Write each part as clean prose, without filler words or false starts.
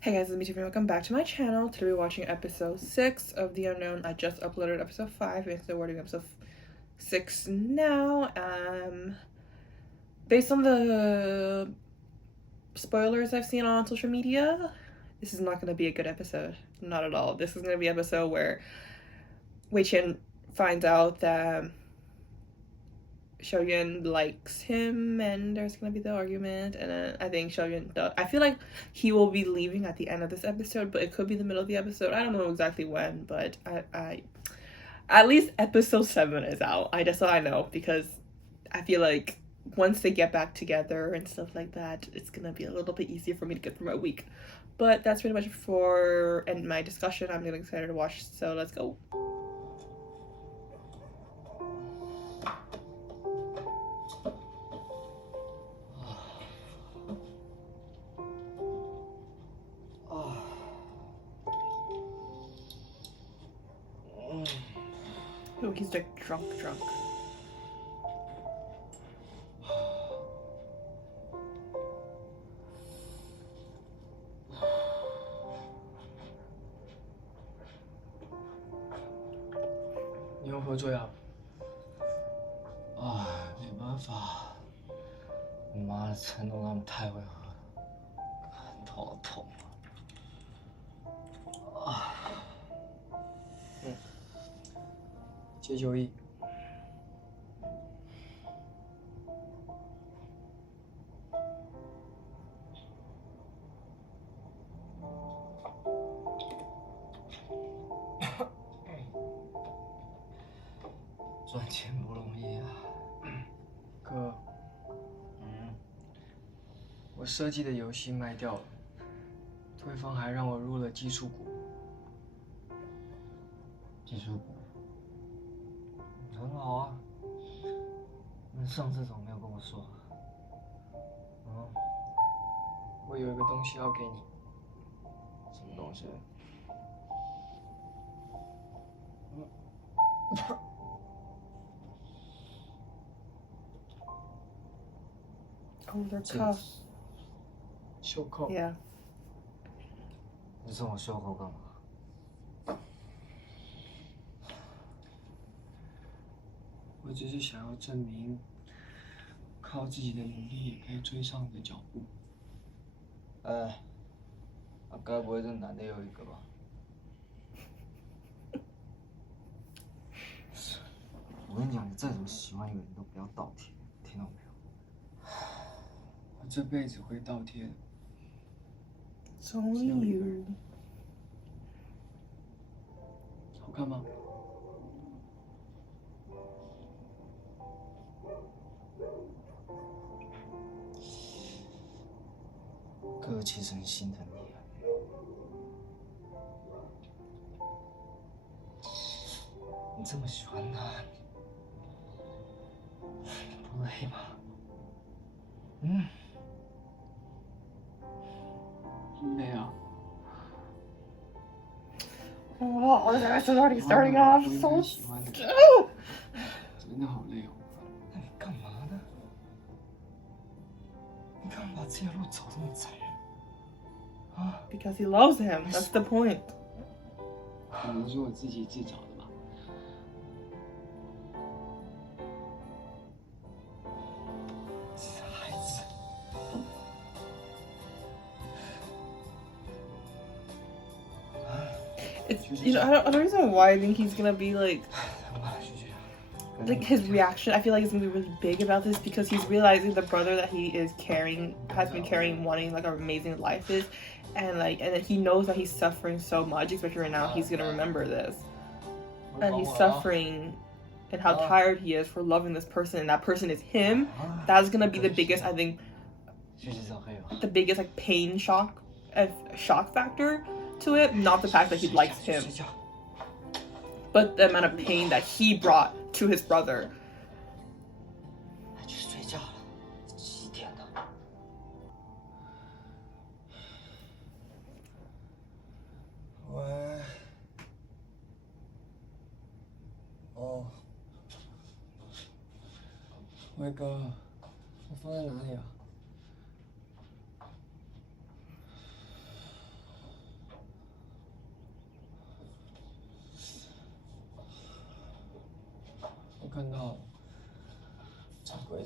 Hey guys, it's me Tiffany. Welcome back to my channel. Today we're watching episode 6 of The Unknown. I just uploaded episode 5 and so we're doing episode 6 now. Based on the spoilers I've seen on social media, this is not going to be a good episode. Not at all. This is going to be an episode where Wei Qian finds out that Xiao Yuan likes him and there's gonna be the argument, and then I think Xiao Yuan I feel like he will be leaving at the end of this episode, but it could be the middle of the episode. I don't know exactly when, but I at least episode 7 is out. I just so I know, because I feel like once they get back together and stuff like that, it's gonna be a little bit easier for me to get through my week. But that's pretty much for my discussion. I'm getting excited to watch, so let's go. Oh, he's like drunk. 你又喝醉啊？没办法，你妈的陈东他们太会喝了，头好痛啊！接球1。赚钱不容易啊，哥。我设计的游戏卖掉了，对方还让我入了技术股。技术股？很好啊。你上次怎么没有跟我说？我有一个东西要给你。什么东西？Oh, they're cuffs. 袖扣。Yeah. 你送我袖扣干嘛？我只是想要证明，靠自己的努力也可以追上你的脚步。该不会这男的有一个吧？我跟你讲，你再怎么喜欢一个人，都不要倒贴，听到没有？我这辈子会倒贴的。It's only you. 好看吗？哥其实很心疼你。你这么喜欢他，不累吗？累啊。Oh, this episode's already starting off so. 真的好累哦。那你干嘛呢？你干嘛把自己的路走这么残忍？ Because he loves him. That's the point. 可能是我自己自找的吧。傻孩子。It's, you know, I don't understand why I think he's gonna be like his reaction. I feel like it's gonna be really big about this because he's realizing the brother that he is carrying has been carrying, wanting like an amazing life is, and then he knows that he's suffering so much, especially right now. He's gonna remember this, and he's suffering, and how tired he is for loving this person, and that person is him. That's gonna be the biggest, I think, the biggest like pain shock factor to it, not the fact that he likes him, but the amount of pain that he brought to his brother. 去睡觉了，几点了？喂。威哥，我放在哪里啊？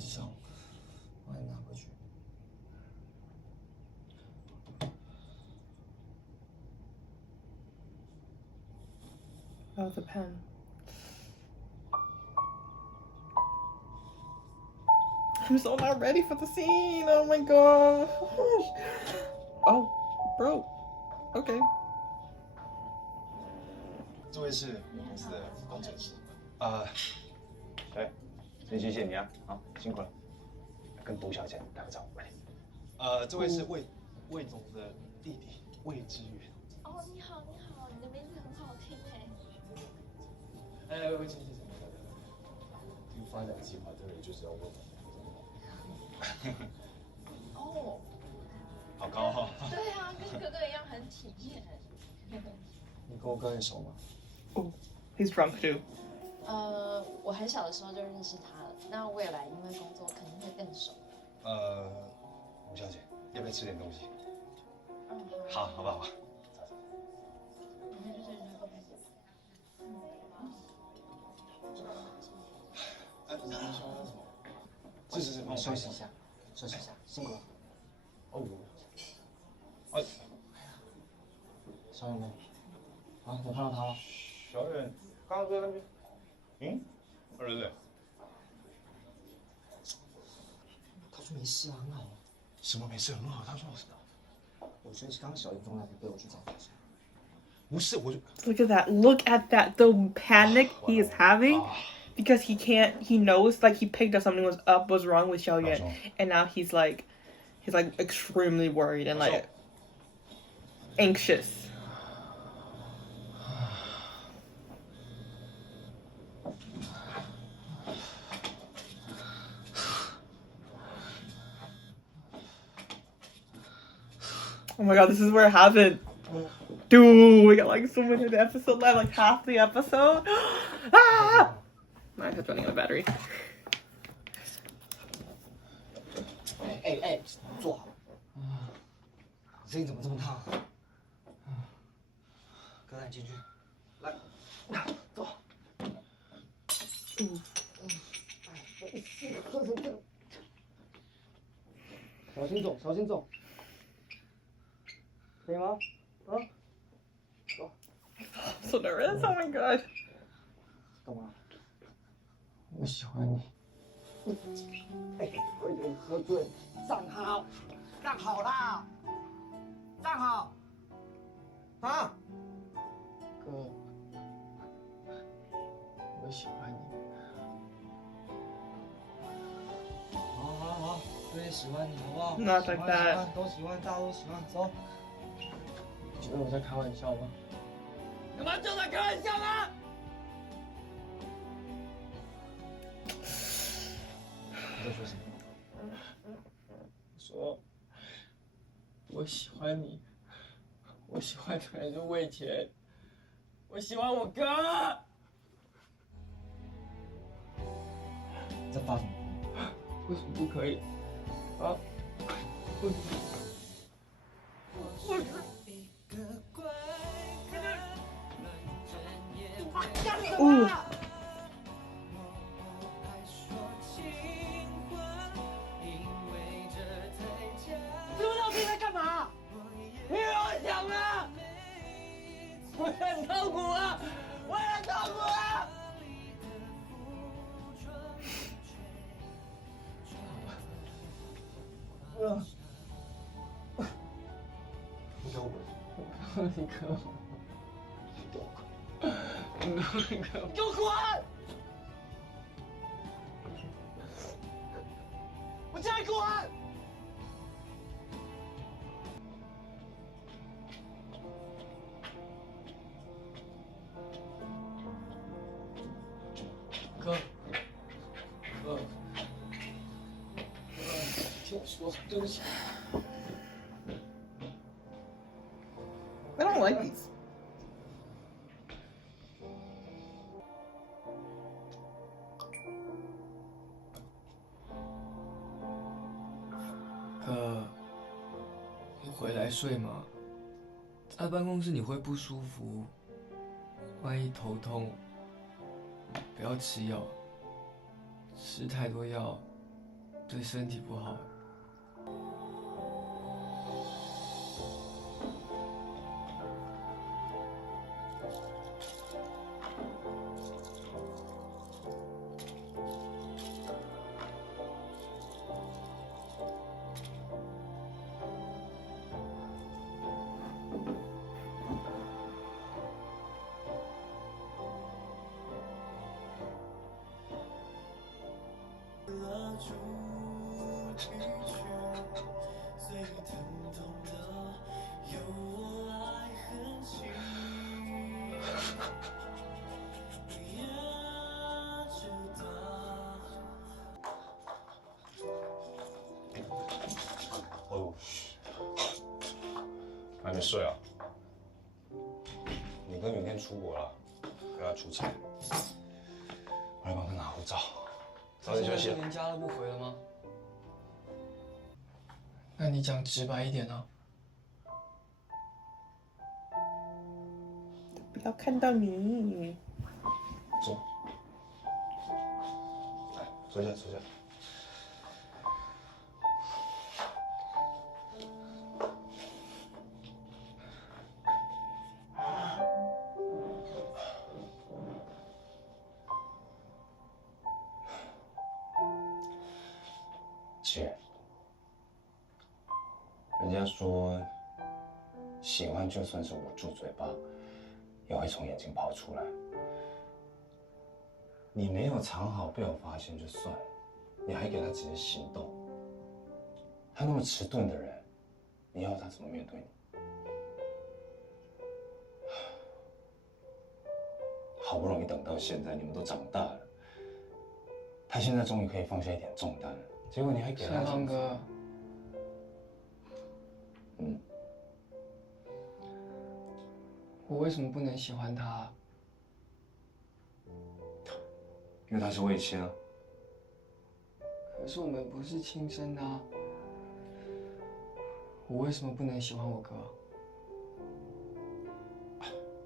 置上，把你拿回去。Oh, the pen. I'm so not ready for the scene. Oh my gosh. Oh, bro. Okay. 这位是我们公司的工程师。哎，先谢谢你啊，好辛苦了。跟杜小姐打个招呼，快点。这位是魏总的弟弟魏之远。哦，你好，你好，你的名字很好听哎。魏先生，这个发展计划这里就是要问我。哦，好高哈。对啊，跟哥哥一样很体面。你跟我哥很熟吗？ Oh, he's drunk too. 我很小的时候就认识他了。那未来因为工作肯定会更熟。吴小姐，要不要吃点东西？嗯，好，好不好？你说什么？是，帮我休息一下，休息一下，辛苦了。哦，小远呢？啊，有看到他吗？小远刚刚在那边。对。他说没事啊，很好啊。什么没事？很好，他说我觉得是刚刚小严重那边被我去找他。不是，我就 Look at that. Look at that. The panic he is having because he knows like he picked up something was wrong with Xiao Yuan. And now he's like extremely worried and like anxious. Oh my god, this is where it happened. Dude, we got like so many of the episode left, like half the episode. Ah! My iPad's running out of battery. 哎，坐好。声音怎么这么烫？哥带你进去。来，坐。喝成这样。小心走，小心走。可以吗？啊？走。I'm so nervous. Oh my god. 干嘛？我喜欢你。哎，我有点喝醉，站好，站好啦，站好。啊，哥，我喜欢你。好，我也喜欢你，好不好？ Not like that. 都喜欢，大家都喜欢，走。你觉得我在开玩笑吗？你们就在开玩笑吗？你在说什么？说，我喜欢你，我喜欢的人是魏钱，我喜欢我哥。你在发什么？为什么不可以？啊？为什么？Ooh. 你们到底在干嘛？你有想啊？我很痛苦啊！我很痛苦啊！你给我滚！你给我滚！你给我滚！我叫你滚！哥，听我说，对不起。 I don't like these. 哥，你回来睡嘛。在办公室你会不舒服，万一头痛，不要吃药，吃太多药对身体不好。哦，还没睡啊？你哥明天出国了，还要出差，我来帮他拿护照。早点休息。连家都不回了吗？那你讲直白一点啊。不要看到你。坐。来，坐下，坐下。姐，人家说，喜欢就算是捂住嘴巴，也会从眼睛跑出来。你没有藏好，被我发现就算了，你还给他直接行动。他那么迟钝的人，你要他怎么面对你？好不容易等到现在，你们都长大了，他现在终于可以放下一点重担了。结果你还给他。盛哥，我为什么不能喜欢他？因为他是魏谦啊。可是我们不是亲生的啊。我为什么不能喜欢我哥？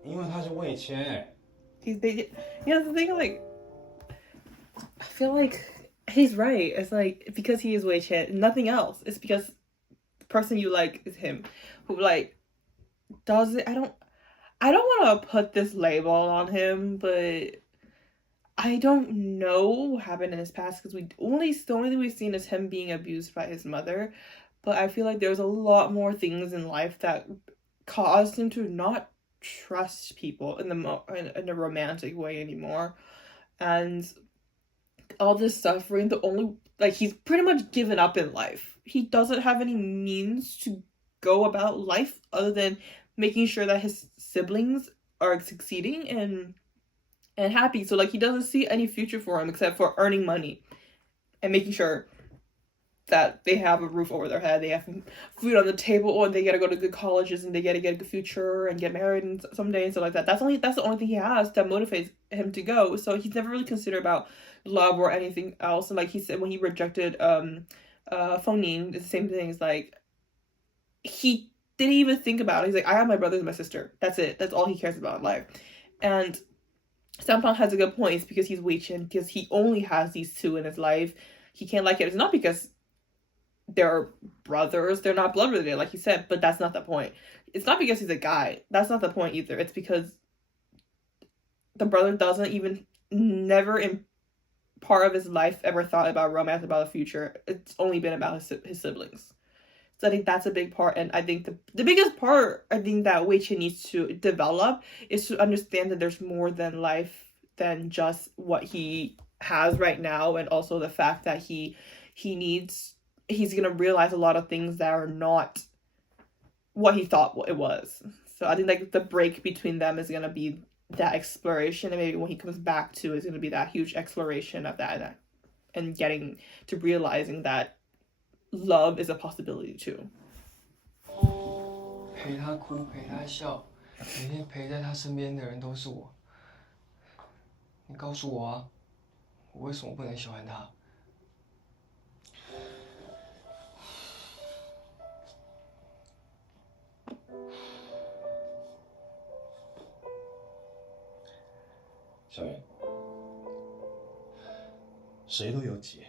因为他是魏谦。The thing, like, I feel like he's right. It's like, because he is Wei Qian, nothing else. It's because the person you like is him. Who, like, does it. I don't want to put this label on him, but I don't know what happened in his past, because the only thing we've seen is him being abused by his mother. But I feel like there's a lot more things in life that caused him to not trust people in a romantic way anymore. And all this suffering, the only, like, he's pretty much given up in life. He doesn't have any means to go about life other than making sure that his siblings are succeeding and happy. So, like, he doesn't see any future for him except for earning money and making sure that they have a roof over their head, they have food on the table, or they gotta go to good colleges and they gotta get a good future and get married and someday and stuff like that. That's the only thing he has that motivates him to go. So he's never really considered about love or anything else. And like he said, when he rejected Feng Ning, it's the same thing. It's like he didn't even think about it. He's like, I have my brothers and my sister. That's it. That's all he cares about in life. And Sampan has a good point. It's because he's Wei Qian, because he only has these two in his life. He can't like it. It's not because they're brothers, they're not blood related, like you said, but that's not the point. It's not because he's a guy. That's not the point either. It's because the brother doesn't even, never in part of his life ever thought about romance, about the future. It's only been about his siblings. So I think that's a big part. And I think the biggest part I think that Wei Qian needs to develop is to understand that there's more than life than just what he has right now, and also the fact that he's gonna realize a lot of things that are not what he thought it was. So I think like the break between them is gonna be that exploration, and maybe when he comes back to it's gonna be that huge exploration of that and getting to realizing that love is a possibility too. 陪他哭，陪他笑，每天陪在他身边的人都是我。你告诉我啊，我为什么不能喜欢他？小云，谁都有劫，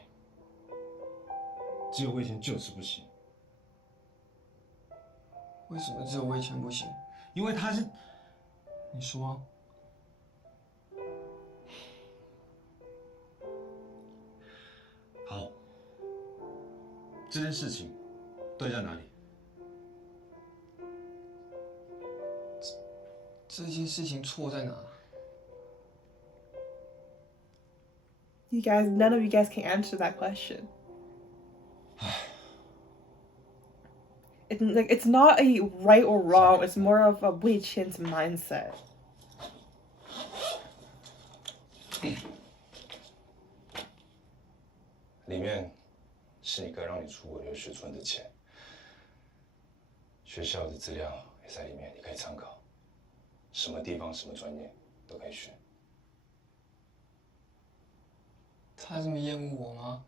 只有魏谦就是不行。为什么只有魏谦不行？因为他是……你说啊。好，这件事情对在哪里？这件事情错在哪？ You guys, none of you guys can answer that question. It's not a right or wrong. It's more of a Wei Qian's mindset. 里面是你哥让你出国留学存的钱，学校的资料也在里面，你可以参考。什么地方、什么专业都可以选。他这么厌恶我吗？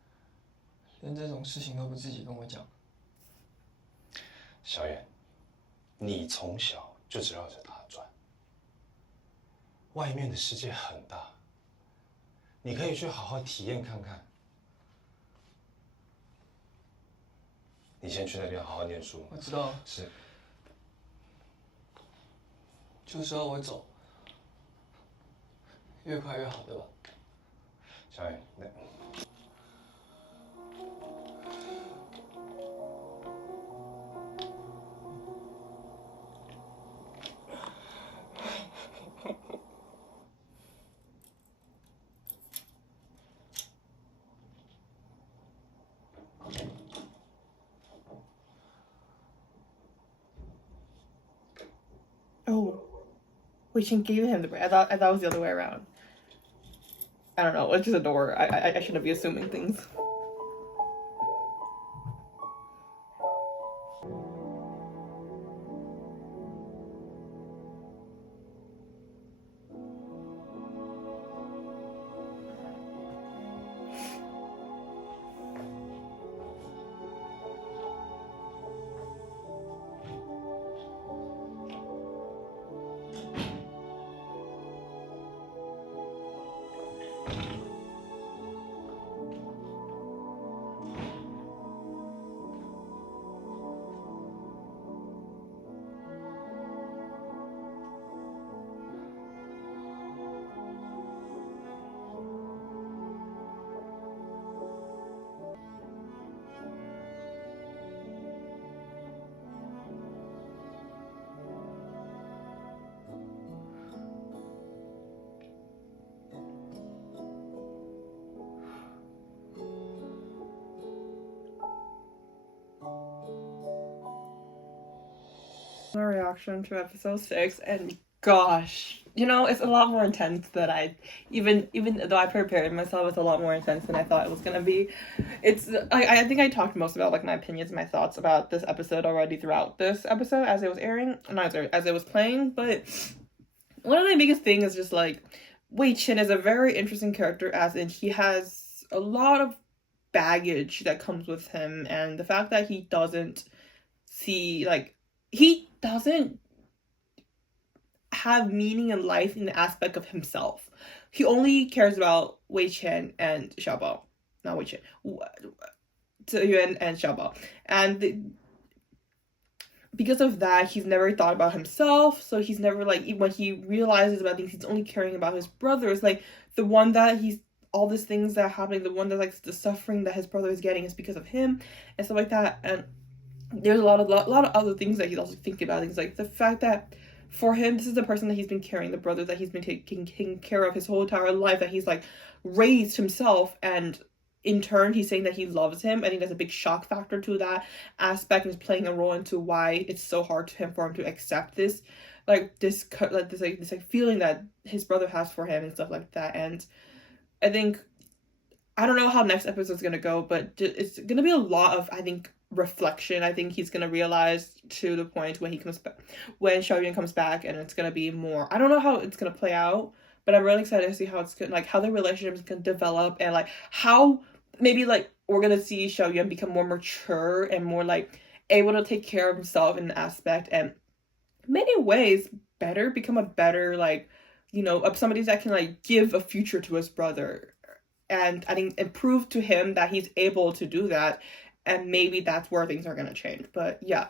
连这种事情都不自己跟我讲。小远，你从小就只绕着他转，外面的世界很大，你可以去好好体验看看。你先去那边好好念书。我知道。是。就是要我走，越快越好，对吧？小远，那。Oh, Wei Qian gave him the bread. I thought it was the other way around. I don't know. It's just a door. I shouldn't be assuming things. My reaction to episode 6, and gosh, you know, it's a lot more intense than even though I prepared myself, it's a lot more intense than I thought it was gonna be. I think I talked most about like my opinions and my thoughts about this episode already throughout this episode as it was airing, not as it was playing, but one of my biggest things is just like Wei Qian is a very interesting character, as in he has a lot of baggage that comes with him, and the fact that he doesn't see, like, he doesn't have meaning in life in the aspect of himself. He only cares about Wei Qian and Xiao, not Wei Qian, Xiao Yuan and Xiao, and because of that, he's never thought about himself. So he's never, like, when he realizes about things, he's only caring about his brothers. Like, the one that he's, all these things that are happening, the one that, like, the suffering that his brother is getting is because of him and stuff like that. And there's a lot of other things that he's also thinking about. Things like the fact that for him, this is the person that he's been carrying, the brother that he's been taking care of his whole entire life, that he's, like, raised himself, and in turn he's saying that he loves him. I think there's a big shock factor to that aspect, and is playing a role into why it's so hard for him to accept this, this feeling that his brother has for him and stuff like that. And I think, I don't know how next episode's gonna go, but it's gonna be a lot of, I think, reflection. I think he's gonna realize to the point when he comes back, when Xiao Yuan comes back, and it's gonna be more, I don't know how it's gonna play out, but I'm really excited to see how it's gonna, like, how the relationship is gonna develop, and like how maybe, like, we're gonna see Xiao Yuan become more mature and more, like, able to take care of himself in an aspect, and many ways become a better, like, you know, somebody that can, like, give a future to his brother. And I think, and prove to him that he's able to do that. and maybe that's where things are gonna change. But yeah,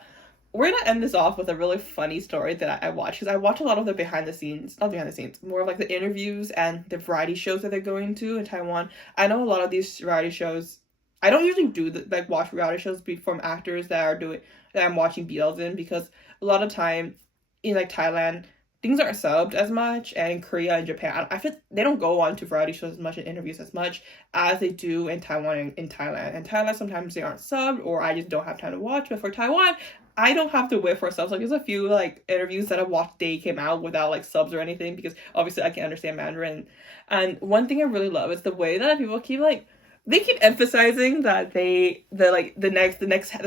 we're gonna end this off with a really funny story that I watched, because I watch a lot of the behind the scenes, not behind the scenes, more of like the interviews and the variety shows that they're going to in Taiwan. I know a lot of these variety shows, I don't usually do watch reality shows from actors that I'm watching BLs in, because a lot of time in like Thailand, things aren't subbed as much, and in Korea and Japan, I feel they don't go on to variety shows as much and interviews as much as they do in Taiwan and in Thailand. And Thailand, sometimes they aren't subbed, or I just don't have time to watch. But for Taiwan, I don't have to wait for subs. Like, there's a few like interviews that I watched day came out without like subs or anything, because obviously I can understand Mandarin. And one thing I really love is the way that people keep like, they keep emphasizing that the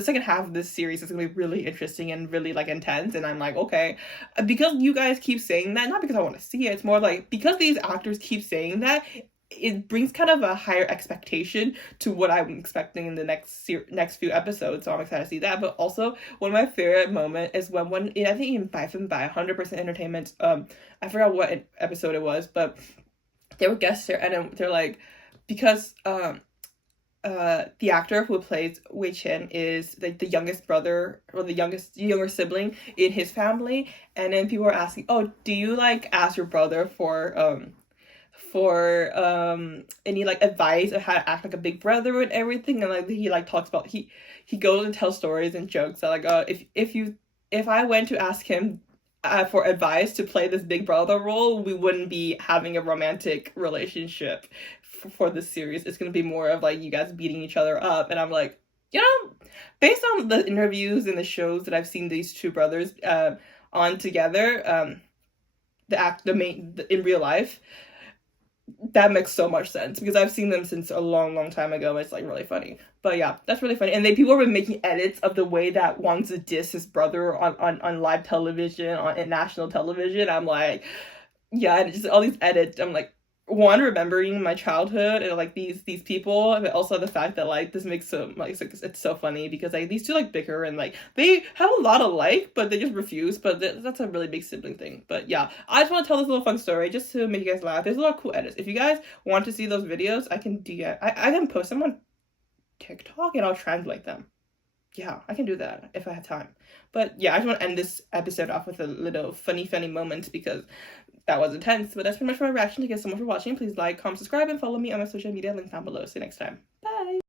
second half of this series is gonna be really interesting and really like intense, and I'm like, okay, because you guys keep saying that, not because I want to see it, it's more like because these actors keep saying that, it brings kind of a higher expectation to what I'm expecting in the next few episodes, so I'm excited to see that. But also, one of my favorite moments is when I think in by 100% Entertainment, I forgot what episode it was, but they were guests there, and they're like, because the actor who plays Wei Qian is like the youngest brother or the younger sibling in his family, and then people are asking, oh, do you like ask your brother for any like advice on how to act like a big brother and everything? And like he like talks about, he goes and tells stories and jokes that like, if I went to ask him for advice to play this big brother role, we wouldn't be having a romantic relationship for this series. It's gonna be more of like you guys beating each other up. And I'm like, you know, based on the interviews and the shows that I've seen these two brothers on together, in real life, that makes so much sense, because I've seen them since a long time ago. It's like really funny. But yeah, that's really funny. And then people have been making edits of the way that wants to diss his brother on live television, on national television. I'm like, yeah, and just all these edits, I'm like, one, remembering my childhood and like these people, but also the fact that like this makes so like it's so funny, because like these two like bicker and like they have a lot of but they just refuse. But that's a really big sibling thing. But yeah, I just want to tell this little fun story just to make you guys laugh. There's a lot of cool edits. If you guys want to see those videos, I can I can post them on TikTok and I'll translate them. Yeah, I can do that if I have time. But yeah, I just want to end this episode off with a little funny moment, because that was intense. But that's pretty much my reaction. Thank you so much for watching. Please like, comment, subscribe, and follow me on my social media. Links down below. See you next time. Bye!